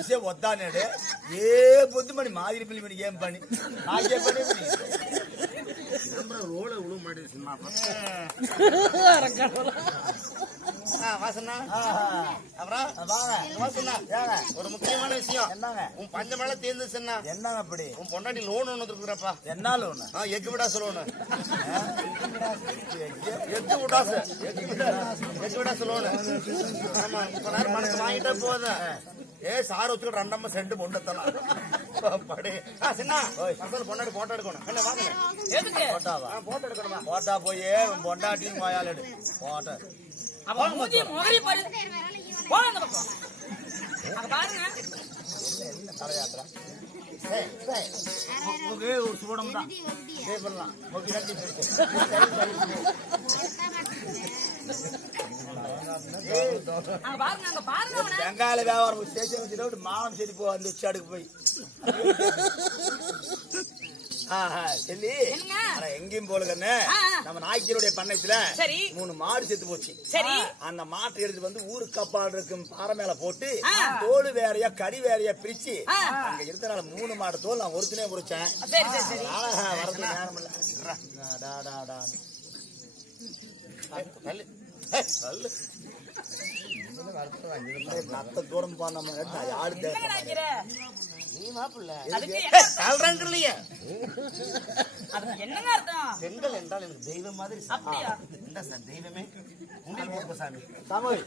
ఆఫీసే వద్దానాడు ఏ పొద్దు మరి మాదిరి పిల్లి మనకి ఏం పని నాకే పని ரோல உழு மாட்டேன் வாசனா அப்புறம் வாசனா ஒரு முக்கியமான விஷயம் என்னங்க உன் பஞ்சமழை தீர்ந்துச்சுன்னா என்னங்க அப்படி உன் பொண்டாட்டி லோன் ஒண்ணு இருக்குறப்பா என்ன லோன் எக்கு விடாச லோன் எக்கு விடாச லோன் ஆமா இப்ப நேரம் பணத்தை வாங்கிட்டே போதும் சார் வச்சுக்கிட்டு ரெண்டம்மா சென்ட் பொண்டத்தலாம் படி சின்ன பொண்டாட்டி போட்டோ எடுக்கணும் என்ன வாங்க போட்டாவா போட்டோ எடுக்கணுமா போட்டா போய் பொண்டாட்டியும் வாயாலடு போட்டோ தலையாத்திரா ஒரு சூடம் தான் பண்ணலாம் வெங்காய வியாபாரம் ஸ்டேஷன் வச்சுட்டு மானம் சரி போ அந்த உச்சாடுக்கு போய் எங்கேயும் போலுங்கன்னு நம்ம நாய்க்கினுடைய பண்ணைத்துல 3 மாடு செத்து போச்சு. அந்த மாட்டை எடுத்து வந்து ஊருக்கு கப்பால் இருக்கும் பாறை மேல போட்டு தோல் வேறையா கறி வேறையா பிரிச்சு அங்க இருந்தனால 3 மாடு தோல் நான் ஒருத்தனே முடிச்சேன். வரது நேரம் இல்ல தூரம் போன யாரு பெண்கள் என்றால் எனக்கு தெய்வம் மாதிரி தெய்வமே சாமி தமிழ்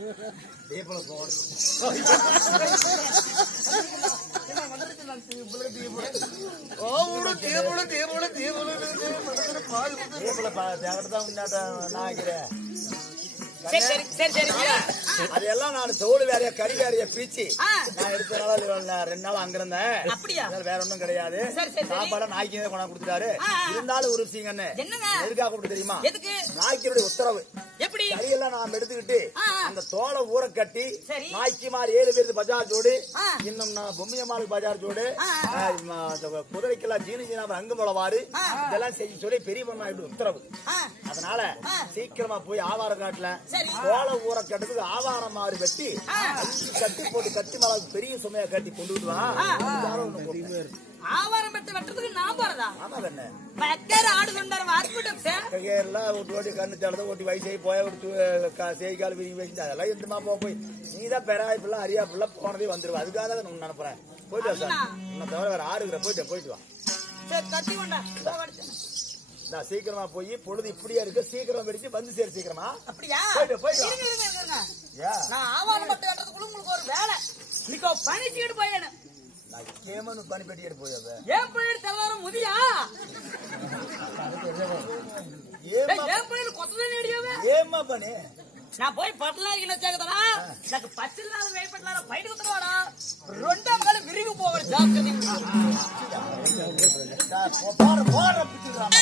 அதெல்லாம் நான் தோடு வேறையா கறி வேறையா பிரிச்சு நான் எடுத்தனால 2 நாள் அங்க இருந்தேன். வேற ஒண்ணும் கிடையாது. சாப்பாட நாய்க்கு கொண்டா கொடுத்துட்டாரு. இருந்தாலும் ஒரு விஷயங்கன்னு எதுக்காக கூப்பிட்டு தெரியுமா? நாய்க்கினுடைய உத்தரவு கறியெல்லாம் நாம் எடுத்துக்கிட்டு அந்த தோலை ஊற கட்டி நாய்க்கு மாதிரி 7 பேருக்கு பஜார் ஜோடு இன்னும் பொம்மையம்மாளுக்கு பஜார் ஜோடு குதிரைக்கெல்லாம் ஜீனா அங்கு முளவாறு இதெல்லாம் செய்ய சொல்லி பெரிய பொம்மாயிட்டு உத்தரவு. அதனால சீக்கிரமா போய் ஆவார காட்டுல தோலை ஊற கட்டுறதுக்கு ஆவாரம் மாறு வெட்டி கட்டி போட்டு கட்டி மேல பெரிய சுமையா கட்டி கொண்டு விடுவான். ஆவாரம் பெற்ற வெட்டுறதுக்கு நான் போறதா? ஆமா கண்ணு ஆடு கொண்டாரு ஓட்டி கண்ணு தடவை ஓட்டி வயசாகி போய் செய்கால் விரிவு வச்சு அதெல்லாம் எந்தமா போய் நீதான் பெறாய் பிள்ளை அரியா பிள்ளை போனதே வந்துருவா. அதுக்காக தான் நான் நினைப்பறேன். போயிட்டு வா சார். உன்னை தவிர வேற ஆடுகிற போயிட்டு வா. நான் சீக்கிரமா போய் பொழுது இப்படியா இருக்கு சீக்கிரமா வெடிச்சு வந்து சேர் சீக்கிரமா. அப்படியா? போயிட்டு நான் ஆவாரம் பட்டு வெட்டுறதுக்குள்ள உங்களுக்கு ஒரு வேலை பணிச்சுக்கிட்டு போயிடணும். கேமனு பனி பெட்டி எடுத்து போய் ஏன் பிள்ளை தவறாரும் முதியா ஏமா பண்ணி நான் போய் பட்டலாம் வச்சாக்கதா எனக்கு பச்சில்லாத வேப்பட்டலார பைட்டு குத்துறவாடா 2 கால விரிவு போவ ஜாக்கிரதை. போற பிடிச்சிடுறான்.